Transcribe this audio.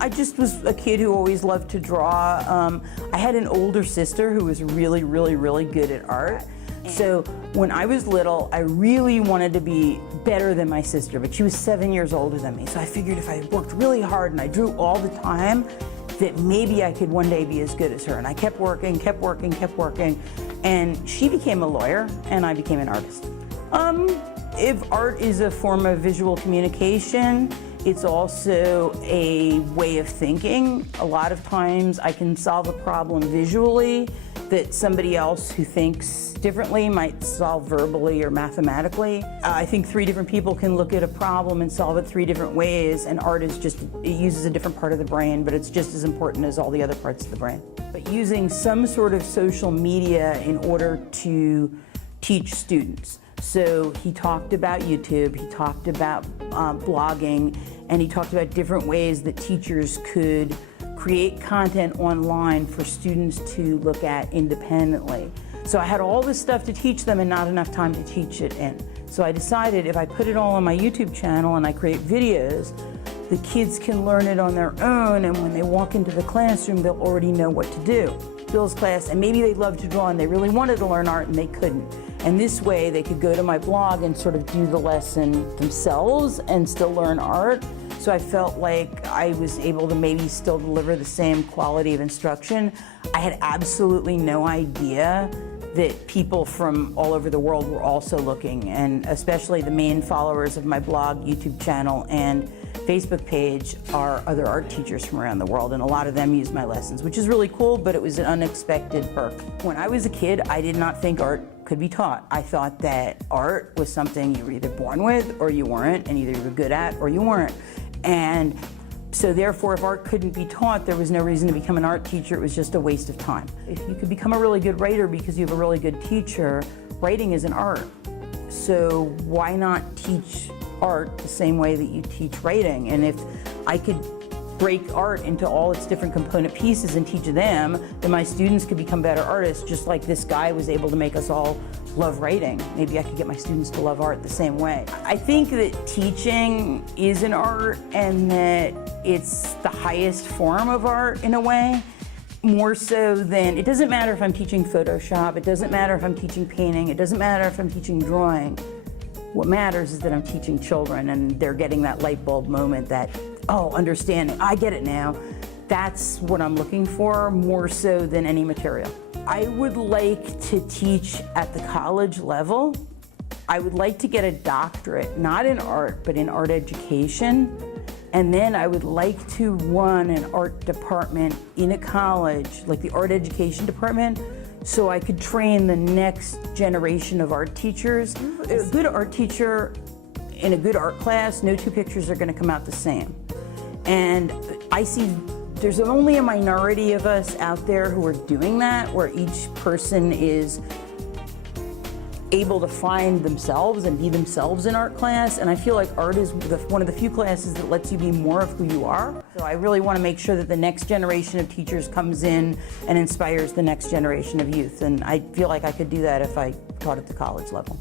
I just was a kid who always loved to draw. I had an older sister who was really, really, really good at art. So when I was little, I really wanted to be better than my sister, but she was 7 years older than me. So I figured if I worked really hard and I drew all the time, that maybe I could one day be as good as her. And I kept working, kept working, kept working. And she became a lawyer and I became an artist. If art is a form of visual communication, it's also a way of thinking. A lot of times I can solve a problem visually that somebody else who thinks differently might solve verbally or mathematically. I think 3 different people can look at a problem and solve it 3 different ways, and art is just, it uses a different part of the brain, but it's just as important as all the other parts of the brain. But using some sort of social media in order to teach students. So he talked about YouTube, he talked about blogging, and he talked about different ways that teachers could create content online for students to look at independently. So I had all this stuff to teach them and not enough time to teach it in. So I decided if I put it all on my YouTube channel and I create videos, the kids can learn it on their own, and when they walk into the classroom, they'll already know what to do. Bill's class, and maybe they love to draw and they really wanted to learn art and they couldn't. And this way they could go to my blog and sort of do the lesson themselves and still learn art. So I felt like I was able to maybe still deliver the same quality of instruction. I had absolutely no idea that people from all over the world were also looking, and especially the main followers of my blog, YouTube channel, and Facebook page are other art teachers from around the world, and a lot of them use my lessons, which is really cool, but it was an unexpected perk. When I was a kid, I did not think art could be taught. I thought that art was something you were either born with or you weren't, and either you were good at or you weren't. And so therefore, if art couldn't be taught, there was no reason to become an art teacher. It was just a waste of time. If you could become a really good writer because you have a really good teacher, writing is an art. So why not teach art the same way that you teach writing? And if I could break art into all its different component pieces and teach them, then my students could become better artists, just like this guy was able to make us all love writing. Maybe I could get my students to love art the same way. I think that teaching is an art, and that it's the highest form of art in a way, more so than, it doesn't matter if I'm teaching Photoshop, it doesn't matter if I'm teaching painting, it doesn't matter if I'm teaching drawing. What matters is that I'm teaching children and they're getting that light bulb moment that, oh, understanding, I get it now. That's what I'm looking for, more so than any material. I would like to teach at the college level. I would like to get a doctorate, not in art, but in art education. And then I would like to run an art department in a college, like the art education department, so I could train the next generation of art teachers. A good art teacher in a good art class, no 2 pictures are going to come out the same. And I see there's only a minority of us out there who are doing that, where each person is able to find themselves and be themselves in art class. And I feel like art is one of the few classes that lets you be more of who you are. So I really want to make sure that the next generation of teachers comes in and inspires the next generation of youth. And I feel like I could do that if I taught at the college level.